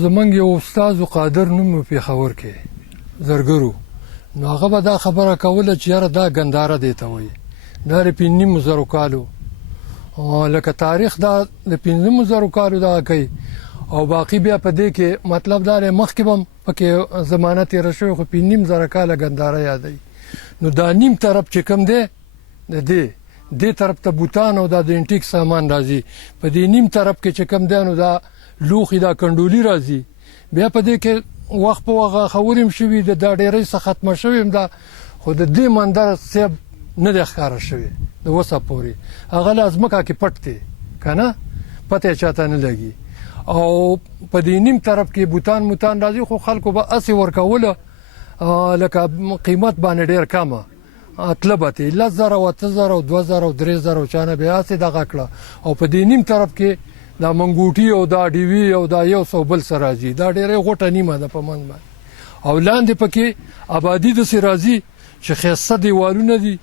زمونږ یو استاد قادر نوم پېښور کې زرګرو، نو هغه به دا خبره کوله چې یاره دا ګنداره دی ته وایي، دا د 5,500 کالو لکه تاریخ دا د 5,500 کالو دغه کوي، او باقي بیا په دې کې مطلب دا دی مخکې به هم پکې زمانه تېره شوې، خو 5,500 کاله ګنداره یادوي. نو دا نیم طرف چې کوم دی د دې طرف ته بوتان او دا د انټیک سامان راځي، په دې نیم طرف کې چې کوم دی نو دا لوښي دا کنډولي راځي. بیا په دې کې وخت په وخت خاورې هم شوي، د دا ډېرۍ څخه ختمه شوې هم ده، خو د دې منظر صاحب نه دی ښکاره شوی د اوسه پورې. هغه لا ځمکه کې پټ دی که نه، پته یې چاته نه لګي. او په دې نیم طرف کې بوتان موتان راځي، خو خلکو به هسې ورکوله لکه قیمت باندې ډېر کمه تله به تې 10,000 او 8,000 او 2,000 او 3,000 او چا نه بیا هسې دغه کړه. او په دې نیم طرف کې دا منګوټي او دا ډیوي او دا یو څو بل سره راځي، دا ډېرې غوټه نیمه ده په منځ باندې. او لاندې پکې آبادي داسې راځي چې ښایسته دیوالونه دي،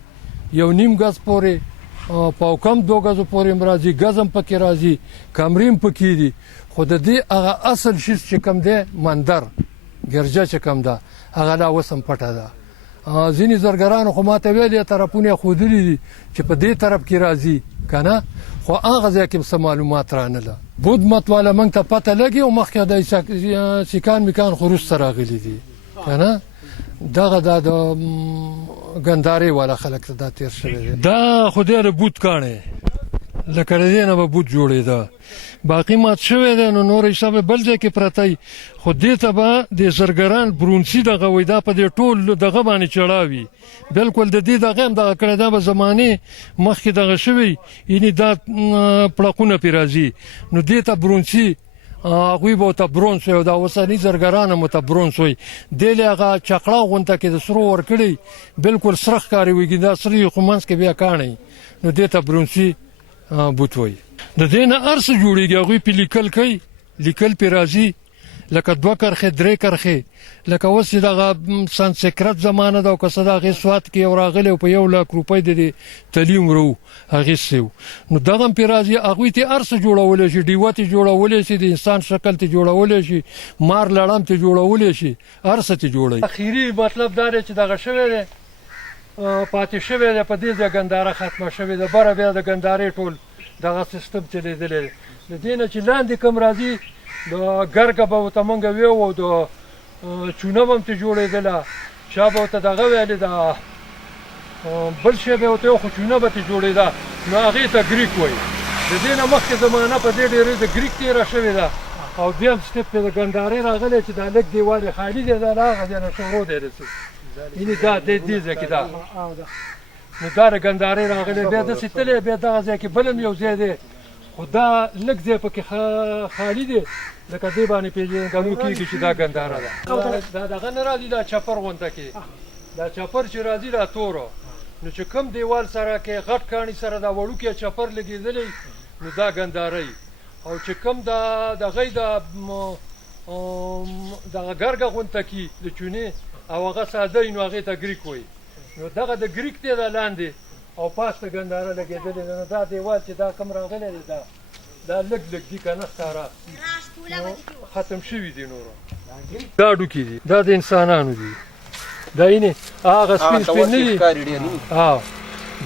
1.5 ګز پورې، پاو کم 2 ګزو پورې هم راځي، ګز هم پکې راځي، کمرې هم پکې دي. خو د دې هغه اصل شیز چې کوم دی مندر ګرجه چې کوم ده هغه لا اوس هم پټه ده. ځینې زرګرانو خو ما ته ویلي طرفونه یې ښودلي دي چې په دې طرف کې راځي که نه، خو هغه ځای کې څه معلومات رانله. بود مت والا موږ ته پته لګي، او مخکې د سیکان میکان خو وروسته راغلي دي که نه. دغه دا د ګندارې والا خلک ته دا تېر شوی دی. دا خو دی د بوت کاڼی، لکه د دې نه به بوت جوړېده، باقي مات شوی دی. نو نور حساب بل ځای کې پرتی، خو دې ته به د زرګران برونسي دغه وایي، دا په دې ټول دغه باندې چړاوي بلکل د دې دغه هم دغه کړی، دا به زمانې مخکې دغه شوی، یعنې دا پړقونه پرې راځي، نو دې ته برونسي هغوی به ورته برونس وایي، او دا اوسني زرګران هم ورته برونس وایي. دې له هغه چقړه غونته کې د سرو ورکړي بلکل سره ښکاري وایي، دا سرې خو منځ کې بیا کاڼی، نو دې ته برونسي بوت وایي. د دې نه هر څه جوړېږي، هغوی پې لیکل کوي، لیکل پې راځي، لکه 2 کرښې 3 کرښې، لکه اوس چې دغه سانسکرت زمانه ده او که څه د هغې سوات کې یو راغلی او په 1,00,000 روپۍ د دې تلي عمره و اخیستی و، نو دغه هم پې راځي. هغوی ته هر څه جوړولی شي، ډیوه تې جوړولی شي، د انسان شکل ته جوړولی شي، مار لړم ته جوړولی شي، هر څه ته جوړوي. اخري مطلب دا دی چې دغه شوی دی پاتې شوی دی، په دې ځای ګنداره ختمه شوې ده، بره بیا د ګندارې ټول دغه سیستم چلېدلی دی. د دې نه چې لاندې کوم راځي د ګرګه به ورته مونږ ویو، او د چونه به هم ترې جوړېدله، چا به ورته دغه ویلې ده بل شی به ورته ویل، خو چونه به ترې جوړېده، نو هغې ته ګریک وایي. د دې نه مخکې زمانه په دې ډېرې د ګریک تېره شوې ده. او بیا هم سټپ پې د ګندارې راغلی چې دا لږ دیوال یې خالي دی، دا له هغه ځای نه شروع دی داسې، یعنې دا دې ځای کې ده، نو دا د ګندارې راغلی، بیا داسې تللی، بیا دغه ځای کې بل هم یو ځای دی، خو دا لږ ځای پکې خالي دی، لکه دې باندې پېژندګلو کېږي چې دا ګنداره ده. دا دغه نه راځي، دا چپر غونته کې، دا چپر چې راځي دا توره، نو چې کوم دیوال سره کې غټ کاڼي سره دا وړوکی چپر لګېدلی، نو دا ګندارۍ. او چې کوم دغه دغه ګرګه غونته کې د چونې او هغه ساده وي، نو هغې ته ګریک وایي. نو دغه د ګریک دی دا لاندې، او پاس ته ګنداره لګېدلې ده. نو دا دیوال چې دا کوم راغلی دی دا لږ لږ دي که نه ښکاره، ختم شوي دي نورو. دا ډوکي دي، دا د انسانانو دي، دا یعنې هغه سپین سپین نه دي،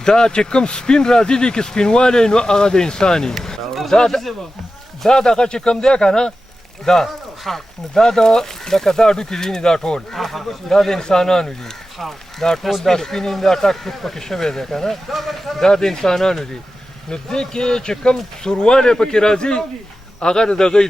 دا چې کوم سپین راځي دي کې سپینوالی، نو هغه د انسان وي. دا دغه چې کوم دی که نه، دا د لکه دا ډوکي دي، دا ټول دا د انسانانو دي، دا ټول دا سپین دا ټک ټوک پکې شوی دی که نه، دا د انسانانو دي. نو دې کې چې کوم سوروالی پکې راځي هغه د دغې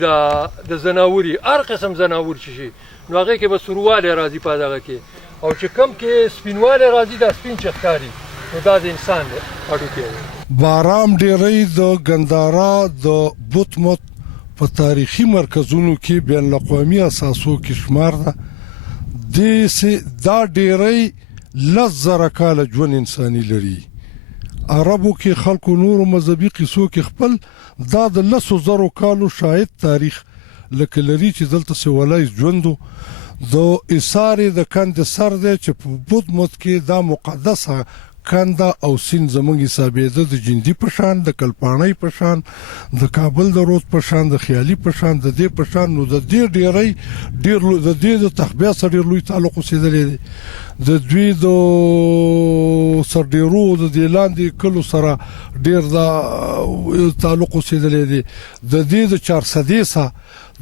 د زناوري، هر قسم زناور چې شي، نو هغې کې به سوروالی راځي په دغه کې، او چې کم کې سپینوالی راځي دا سپین چې ښکاري نو دا د انسان هډوکی دی. بارام ډیری د ګندارا د بوتمت په تاریخي مرکزونو کې بین الاقوامي اساسو کې شمار ده. دا ډیری 10,000 کاله ژوند انساني لري. عربو کې خلکو نورو مذهبي قصو کې خپل دا د 10,000 کالو شاهد تاریخ لکه لري چې دلته سوالای ژوندو د ایثار د کند سر دی چې په بوتمت کې دا مقدسه کنده او سین زمونږ حسابېده د جندي په شان، د کلپاڼۍ په شان، د کابل د رود په شان، د خیالي په شان، د دې په شان. نو د دې ډیری ډیر د دې د تخبیه سره ډیر لوی تعلق اوسېدلی دی. د دوی د سرډیرو د دې لاندې کلو سره ډیر د تعلق اوسېدلی دی. د دې د 400 سه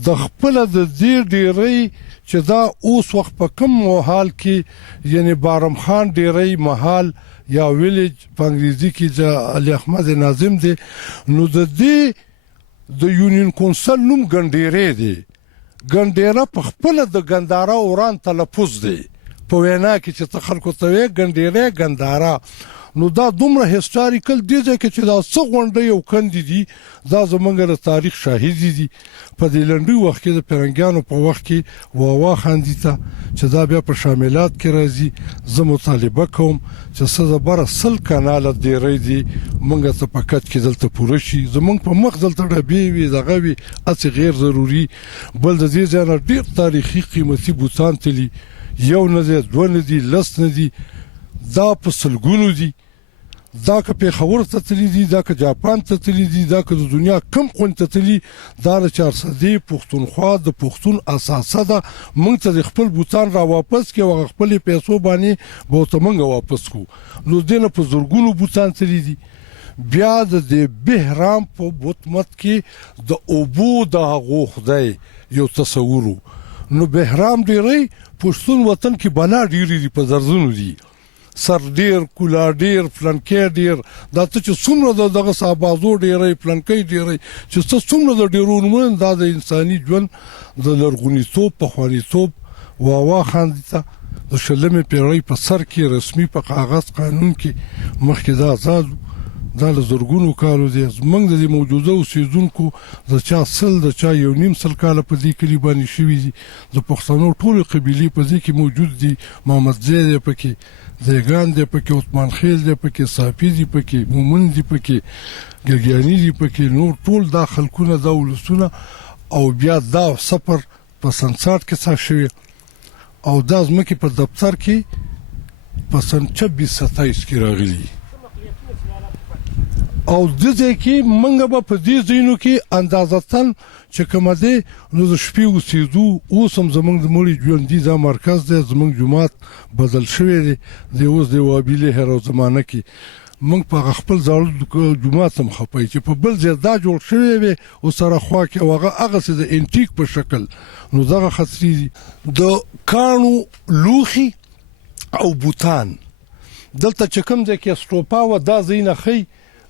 د خپله د دې ډیری چې دا اوس وخت په کوم محال کې یعنی بارم خان ډیری محال یا ویلیج په انګریزي کې د علي احمد ناظم دی. نو د دې د یونین کونسل نوم ګنډیری دی. ګنډیره په خپله د ګندارا اوران تلفظ دی په وینا کې چې ته خلکو ته وایې ګنډیری ګندارا. نو دا دومره هیستوریکل دی ځکه چې دا څه غونډۍ او کندې دي دا زموږ د تاریخ شاهدي دي. په دې لنډي وخت کې د پرنګیانو په وخت کې واوا خاندي ته چې دا بیا په شاملات کې راځي. زه مطالبه کوم چې څه زبره 100 کاناله ډیری دي موږ ته په کټ کې دلته پوره شي. زموږ په مخ دلته ډبې وي دغه وي هسې غیر ضروري. بل د دې ځای نه ډېر تاریخي قیمتي بوتان تلي یو نه دی دوه نه دي 10 نه دي دا په سلګونو دي. دا که پیښور ته تللی دي دا که جاپان ته تللی دي دا که د دنیا کم خوند ته تللی دا د 400 پښتونخوا د پښتون اساسه ده. موږ ته د خپل بوتان را واپس کړي او خپل پیسو باندې به ته موږ واپس کو. نو دینه په زورګونو بوتان تللی دي. بیا د بهرام په بوتمت کې د اوبو د هغو خدای یو تصورو. نو بهرام ډیری پښتون وطن کې بلا ډیری دي په درزونو دي. سر ډیر کولا ډیر فلنکې ډیر دا ته چې څومره دغه صاحبازو ډیری فلنکې ډیری چې څومره د ډیرو نومونه دا د انساني ژوند د لرغونیتوب پخوانیتوب واوا خاندي ته د 20 پیړۍ په سر کې رسمي په کاغذ قانون کې مخکې دا آزاد دا له زرګونو کالو دی. زموږ د موجوده اوسېدونکو د چا 100 د چا 1.5 کاله په دې کلي باندې شوي دي. د پښتنو ټولې قبیلې په دې کې موجود دي. محمدزی دی پکې، زیګان دی پکې، عثمان خیل دی پکې، صافي دی پکې، مومن دی پکې، ګرګیاني دی پکې. نور ټول دا خلکونه دا ولسونه او بیا دا سفر په سنسات کې څه شوی او دا ځمکې په دفتر کې په سن 26-27 کې راغلي. او د دې کې منګه به په دې ځینو کې اندازتن چې کومه دی نو د شپې اوسېدو. اوس هم زموږ د مړي ژوندي دا مرکز دی. زموږ جومات بدل شوی دی د اوس د وابلې هر زمانه کې موږ په خپل ځاړو جومات هم خپای چې په بل ځای دا جوړ شوی وي او سره خوا کې هغه څه د انټیک په شکل. نو دغه خطرې دي د کانو لوخي او بوتان دلته چې کوم ځای کې سټوپا و دا زینه خي.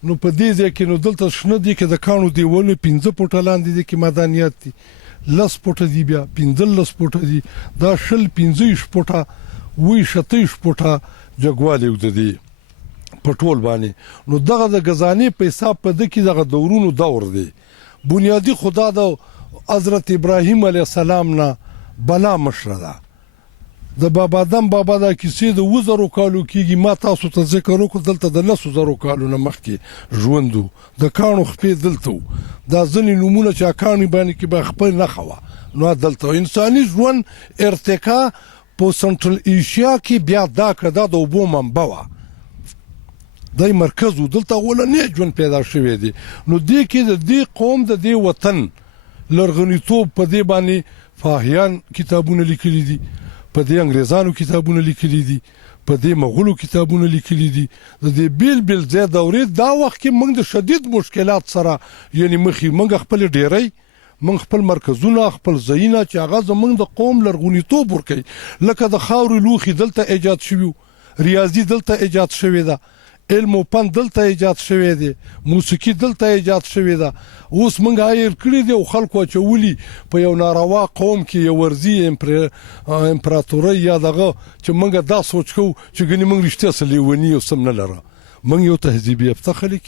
نو په دې ځای کې نو دلته شنه دي کې د کانو دیوالونه 15 فوټه لاندې دي کې معدنیات دي 10 فوټه دي بیا 15 فوټه دي دا 15 فوټه وی 27 فوټه جګوالی ودی په ټول باندې. نو دغه د غزانی په حساب په د کې دغه دورونو دور دی. بنیادی خدا د حضرت ابراهیم علیه السلام نه بلا مشره ده. د بابا آدم بابا دا کیسې د 2000 کالو کېږي. ما تاسو ته ذکر وکړ دلته د 10,000 کالو نه مخکې ژوندو د کانو خپې دلته دا ځینې نومونه چې کانو باندې کې به خپل نه خوا. نو دلته انساني ژوند ارتقا په سنټرل ایشیا کې بیا دا کړه د اوبو منبع وه. دای مرکز دلته ولنې ژوند پیدا شوی دی. نو دې کې د دې قوم د دې وطن لرغونیتوب په دې باندې فاهیان کتابونه لیکلي دي، په دې انګریزانو کتابونه لیکلي دي، په دې مغولو کتابونه لیکلي دي. د دې بیل ځای دورې دا وخت کې موږ د شدید مشکلات سره یعنی مخې موږ خپل ډیری موږ خپل مرکزونه خپل ځایونه چې هغه زموږ د قوم لرغونیتوب ورکوي. لکه د خاورې لوښي دلته ایجاد شوي، ریاضي دلته ایجاد شوې ده، علم او فن دلته ایجاد شوی دی موسیقي دلته ایجاد شوی ده اوس موږ هایر کړی دی او خلکو اچولي په یو ناروا قوم کې یو ورزي امپراتورۍ یا دغه چې موږ دا سوچ کوو چې ګنې موږ رښتیا څه لیوني او سم نه لره موږ یو تهذیب یافته خلک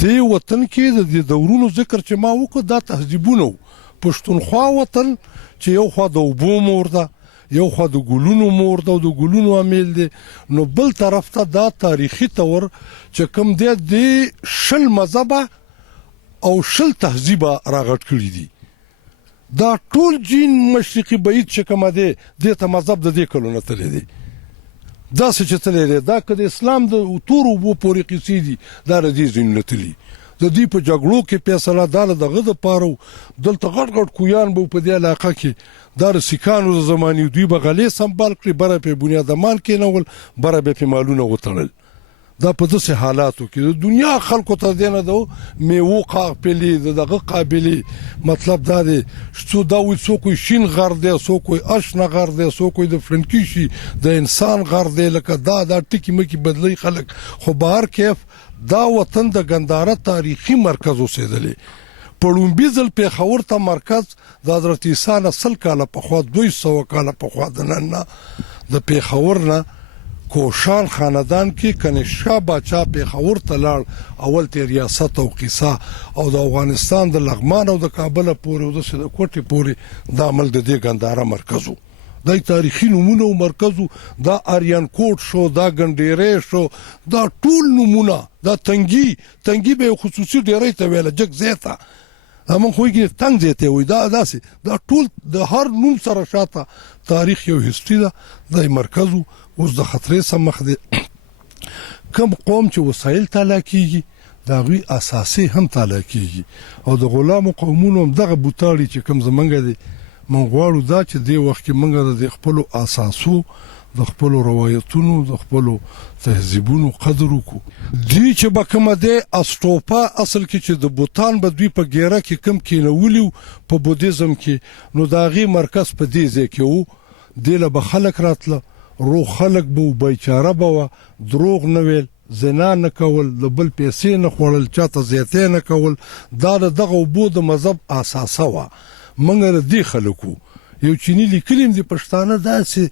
دې وطن کې د دورونو ذکر چې ما وکړ دا تهذیبونه پښتونخوا وطن چې یو خوا د اوبو مور ده یو خوا د ګلونو مور ده او د ګلونو امیل دی نو بل طرف ته دا تاریخي تور چې کوم دی د شل مذهبه او شل تهذیبه راغټ کړي دي دا ټول جین مشرقي بعید چې کومه دی دې ته مذهب د دې کلونه تللی دی داسې چې تللی دی دا که د اسلام د تورو اوبو پورې قیسې دي دا د دې ځینونه تلي د دې په جګړو کې فیصله دا دغه د پاره دلته غټ غټ کویان به په دې علاقه کې دا د سیکانو د زماني دوی به غلې سمبال کړي بره په بنیادمان کې نول بره به په مالونه وتړل دا په داسې حالاتو کې د دنیا خلکو ته دینه دو میوه قابلی دغه قابلی مطلب دا دی چې دا وي څوک شین غر دی څوک اشنا غر دی څوک د فرنکیشي د انسان غر دی لکه دا ټکی مکی بدلی خلک خو بهر کیف دا وطن د ګنداره تاریخي مرکز اوسېدلی پړومبي ځل پیښور ته مرکز د حضرت عیسی نه 100 کاله پخوا 200 کاله پخوا د نن نه د پیښور نه کوشان خاندان کې کنیشا باچا پیښور ته لاړ اول ته ریاست او قصه او د افغانستان د لغمان او د کابل پورې او د کوټې پورې د عمل د دې ګنداره مرکزو دا تاریخي نمونه او مرکزو دا آریان کوټ شو دا ګنډيره شو دا ټول نمونه دا تنګي به خصوصي ډیرې ته ویل جګ زیاته همون خو کې تنګ زیاته وي دا داسې دا ټول د هر نوم سره شاته تاریخ یو هستوري دا د مرکزو اوس د خطرې سم مخ دي کوم قوم چې وسایل تعالی کیږي دا غوي اساسي هم تعالی کیږي او د غلام قومونو دغه بوتاړي چې کوم زمنګ دي من غواړو دا چې دی وخت کې موږ د خپل اساسو د خپل روایتونو د خپل تهذیبونو قدر وکړو دی چې به کومه دی استوپا اصل کې چې د بوتان به دوی په ګیره کې کم کینولیو په بودیزم کې نو دا غي مرکز په دې ځای کې وو دی له خلک راتله روح خلک به بیچاره به دروغ نه ویل زنا نه کول د بل پیسې نه خوړل چاته زیاتې نه کول دا دغه وبو د مذهب اساسه و منګر دی خلکو یو چینی لیکلیم دی پښتانه داسې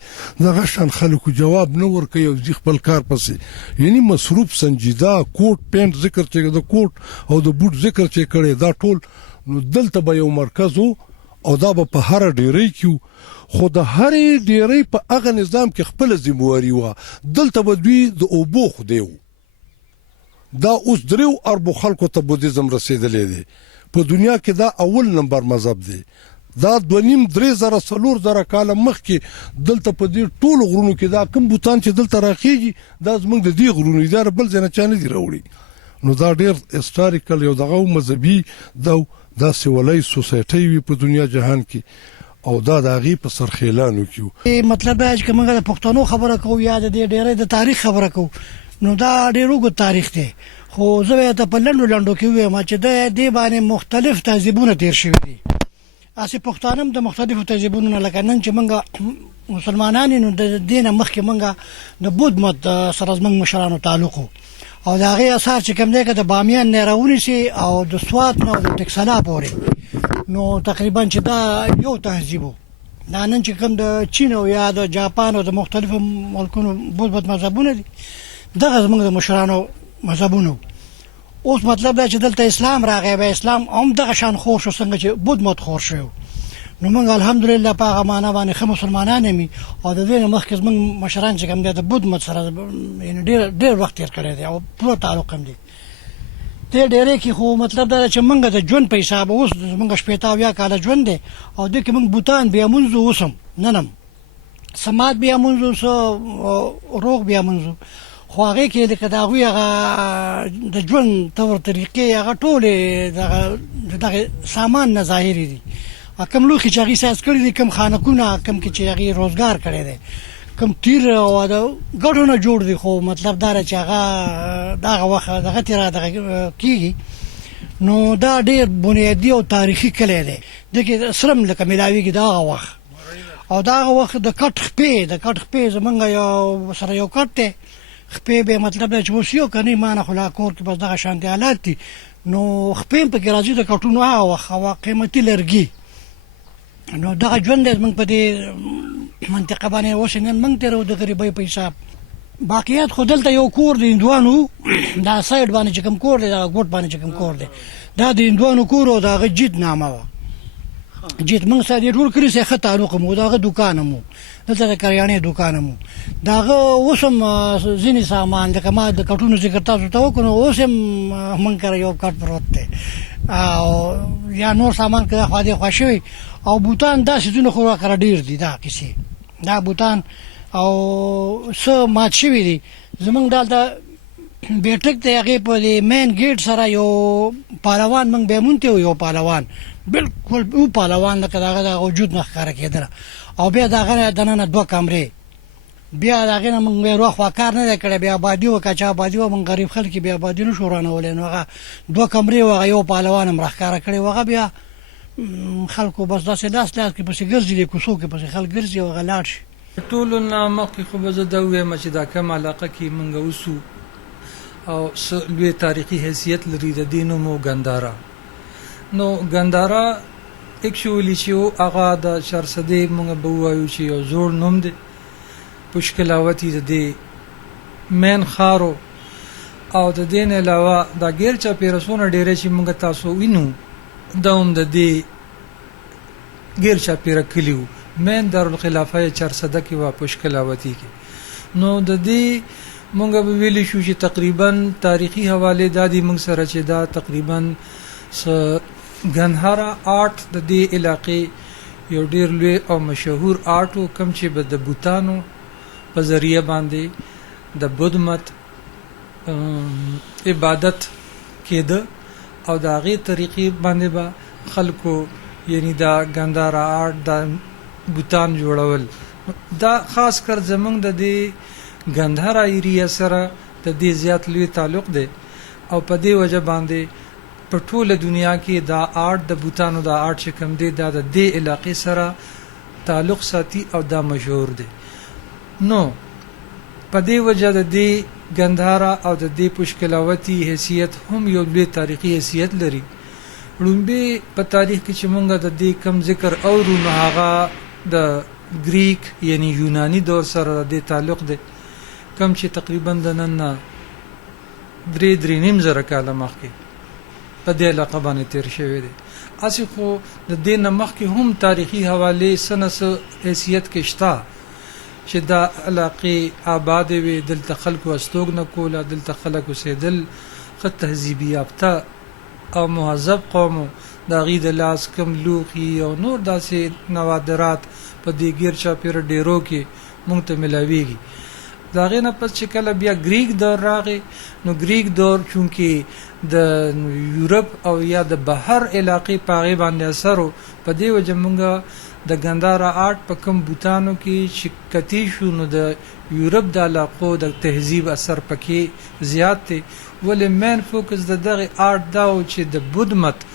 دغه شان خلکو جواب نه ورکوي او ځي خپل کار پسې یعنی مصروف سنجیده کوټ پینټ ذکر چې د کوټ او د بوټ ذکر چې کړي دا ټول نو دلته به یو مرکز او دا به په هر ډیری کې خو د هر ډیری په هغه نظام کې خپل ذمہواری و دلته به دوی د اوبو خو دیو دا اوس دریو اربو خلکو ته بودیزم رسیدلې دي په دنیا کې دا اول نمبر مذهب دی دا 2.5-3,000 کال مخکې دلته په دې ټول غرونو کې دا کوم بوتان چې دلته راخیږي دا زموږ د دې غرونو اداره بل ځای نه چانه دی راوړي نو دا ډېر هیستوریکل یو دغه مذهبي دا سیولای سوسایټي وي په دنیا جهان کې او دا د غي په سرخیلانو کې مطلب دا چې موږ د پښتنو خبره کوو یا د ډېرې د تاریخ خبره کوو نو دا ډېر وګ تاریخ دی خو زه ته په لندو کې وایم چې د دې باندې مختلف تهذیبونه تیر شوي دي اسی پښتانم د مختلفو تهذیبونو لکه نن چې موږ مسلمانان نو د دینه مخکې موږ د بود مت سره زموږ مشرانو تعلق او دا غي اثر چې کوم دی که د بامیان نه راونی سي او د سوات نو د ټکسلا پورې نو تقریبا چې دا یو تهذیبو دا نن چې کوم د چین او یا د جاپان او د مختلفو ملکونو بود مذهبونه دي دغه زموږ د مشرانو مذهبونو اوس مطلب دا چې دلته اسلام راغی به اسلام هم دغه شان خور شو څنګه چې بود مت خور شو نو موږ الحمدلله په هغه معنا باندې خو مسلمانان یې او د دې مخکې موږ مشران چې کوم د بود مت سره یعنی ډېر وخت تیر کړی دی او پوره تعلق هم دی ډېرې کې خو مطلب دا چې موږ د ژوند په حساب اوس موږ 18 کاله ژوند دی او د کې موږ بوتان بیا مونږ اوسم ننم سمات بیا مونږ روغ بیا مونږ خو هغه کې د کداغوی هغه د ژوند تور طریقې هغه ټول دغه سامان نه ظاهري دي کوم لوخي چې هغه ساس کړی دي کوم خانکونه کوم کې چې هغه روزګار کړی دی کوم تیر او د ګډونه جوړ دي خو مطلب دا چې هغه دغه وخت دغه تیر دغه کیږي نو دا ډېر بنیادی او تاریخي کلی دی دغه سرم لکه ملاویږي دا وخت او دا وخت د کټ خپې زمونږ یو سره یو کټ دی خپې به مطلب دا چې اوس یو کني ما نه خو لا کور کې بس دغه شانتي حالات دي نو خپې په کې راځي د کټونو هغه قیمتي لرګي نو دغه ژوند دی موږ په دې منطقه باندې اوس نن موږ تېرو د غریبۍ په حساب باقیات خو دلته یو کور د هندوانو دا سایډ باندې چې کوم کور دی دغه ګوټ باندې چې کوم کور دی دا د هندوانو کور او د هغه جید نامه وه جید موږ سره یې ټول کلي سره ښه تعلق مو د هغه دوکان هم و دلته د کریانې دوکان هم و د هغه اوس هم ځینې سامان لکه ما د کټونو ذکر تاسو ته وکړو نو اوس هم موږ کره یو کټ پروت دی او یا نور سامان که خوا دې خوا شوي او بوتان دا څیزونه خو راکره ډېر دي دا کیسې دا بوتان او څه مات شوي دي زموږ دلته بیټک دی هغې په دې مین ګیټ سره یو پهلوان موږ به یې مونته یو پهلوان بالکل او پهلوان لکه د هغه د وجود نه ښکاره کېدله او بیا د هغه دننه 2 کمرې بیا د هغې نه موږ بیا روخ کار نه دی کړی بیا آبادي وه که چا آبادي وه موږ غریب خلک بیا آبادي نه شو رانولی نو هغه 2 کمرې وه هغه یو پهلوان هم راښکاره کړی وه هغه بیا خلکو بس داسې لاس کې پسې ګرځي د کوڅو کې پسې خلک ګرځي او هغه لاړ شي ټولو نه مخکې خو به زه دا ووایم چې دا کم علاقه کې موږ اوسو او څه لوی تاریخي حیثیت لري د دې نوم و ګنداره نو ګنداره اکچولی چې و هغه د چارسدې موږ به ووایو چې یو زوړ نوم دی پشکلاوتي د دې مین ښارو او د دې نه علاوه دا ګیر چاپېره څونه ډېری چې موږ تاسو وینو دا هم د دې ګیر چاپېره کلي وو مین دارالخلافه یې چارسده کې وه پشکلاوتي کې نو د دې مونږ به ویلی شو چې تقریبا تاریخي حواله دا دي مونږ سره چې دا تقریبا ګندهارا آرټ د دې علاقې یو ډیر لوی او مشهور آرټ و کم چې به د بوتانو په ذریعه باندې د بودھ مت عبادت کېده او د هغې طریقې باندې به خلکو یعنی دا ګندهارا آرټ دا بوتان جوړول دا خاص کر زمونږ د دې ګندهارا ایریا سره د دې زیات لوی تعلق دی او په دې وجه باندې په ټوله دنیا کې دا آرټ د بوتانو دا آرټ چې کوم دی دا د دې علاقې سره تعلق ساتي او دا مشهور دی نو په دې وجه د دې ګندهارا او د دې پشکلاوتي حیثیت هم یو لوی تاریخي حیثیت لري لومبي په تاریخ کې چې مونږ د دې کم ذکر اورو نو هغه د ګریک یعنی یونانی دور سره د تعلق دی کم چې تقریبا د نن 3.5 زره کاله مخکې په دې علاقه باندې تیر شوی دی اسی خو د دې نه مخکې هم تاریخي حواله سنه حیثیت کې شته چې دا علاقې آباد وي دلته خلکو استوګنه کوله دلته خلکو سیدل خط تهذیبي یافته او مهذب قوم دا غي د لاس کم لوخي او نور داسې نوادرات په دې ګیر چاپیره ډیرو کې مونږ ته ملاويږي دا غي نه پس چې کله بیا گریک دور راغی نو گریک دور چونکی د یورپ او یا د بهر علاقې پاغي باندې اثر په دې وجه مونږه د ګندهارا آرټ په کوم بوتانو کې چې کتی شو نو د یورپ د علاقو د تهذیب اثر پکې زیات دی ولې مین فوکس د دغه آرټ دا و چې د بودھ مت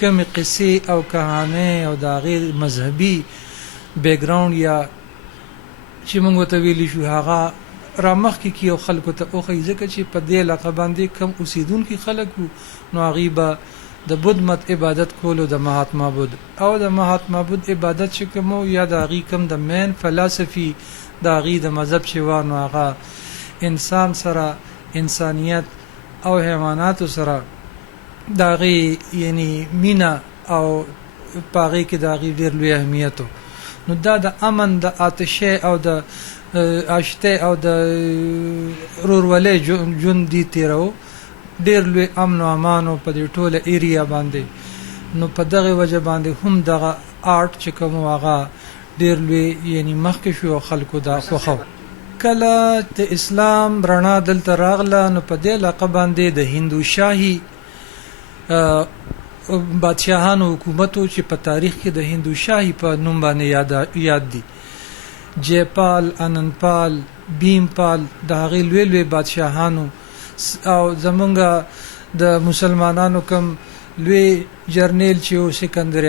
کوم قصې او کہانی او د غیر مذهبي بیک گراوند یا چې موږ ته ویلی شو هغه رامخ کې یو خلکو ته اوخی ځکه چې په دې علاقه باندې کم اوسیدونکو خلکو نو غیبه د بودھ مت عبادت کولو د مهاتما بودھ او د مهاتما بودھ عبادت چې کوم یا د غی کم د مین فلسفي د غی د مذهب چې وانه هغه انسان سره انسانیت او حیوانات سره د غی یعنی مینا او پاغي کې د غی ډیر لوی اهمیت نو دا د امن د آتشه او د اشته او د رورولې جون دي تیرو ډیر لوی امن او امان په دې ټوله ایریا باندې نو په دغه وجه باندې هم دغه آرټ چې کوم واغه ډیر لوی یعنی مخکې شو خلکو دا خوخه کله د اسلام رڼا دلته راغله نو په دې علاقه باندې د هندو شاهي بادشاہانو حکومتو چې په تاریخ کې د هندو شاهي په نوم باندې یاد دي جیپال اننپال بیمپال د هغې لوی لوی بادشاهانو او زمونږه د مسلمانانو کم لوی جرنیل چې سکندر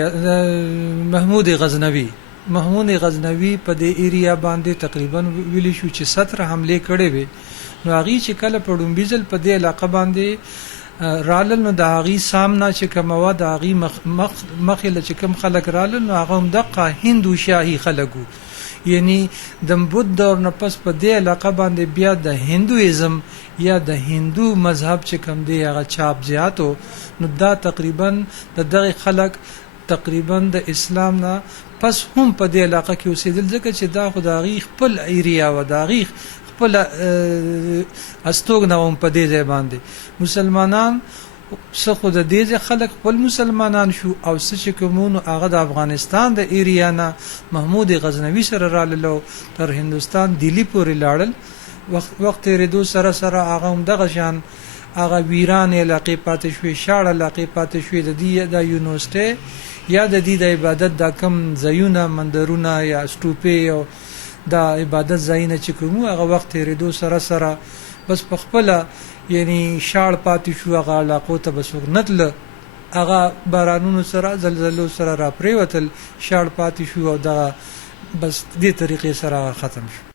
محمود غزنوي محمود غزنوي په دې ایریا باندې تقریبا ویلی شو چې 17 حمله کړې وي نو هغه چې کله په ډومبیزل په دې علاقه باندې رالل نو د هغه سامنا چې کومه د هغه مخله چې کوم خلک رالل نو هغه هم دغه هندو شاهي خلکو یعنی د بودھ دور نه پس په دې علاقه باندې بیا د هندویزم یا د هندو مذهب چې کوم دی هغه چاپ زیاتو نو دا تقریبا د دغه خلک تقریبا د اسلام نه پس هم په دې علاقه کې اوسېدل ځکه چې دا خدای خپل ایریا و دا خپل استوګنه هم په دې ځای باندې مسلمانان څه خو د دې خلک خپل مسلمانان شو او څه چې کومونو هغه د افغانستان د ایریا نه محمود غزنوي سره راللو تر هندستان دلی پورې لاړل وخت ریدو سره هغه هم دغه شان هغه ویران علاقې پاتې شوې شاړه علاقې پاتې شوې د دې د یونیورسيټي یا د دې د عبادت د کم ځایونه مندرونه یا سټوپې او د عبادت ځایونه چې کوم هغه وخت ریدو سره بس په خپل یعنی شاړ پاتې شو هغه علاقو ته بس نتل هغه بارانونو سره زلزلو سره را پریوتل شاړ پاتې شو او دا بس دې طریقې سره ختم شو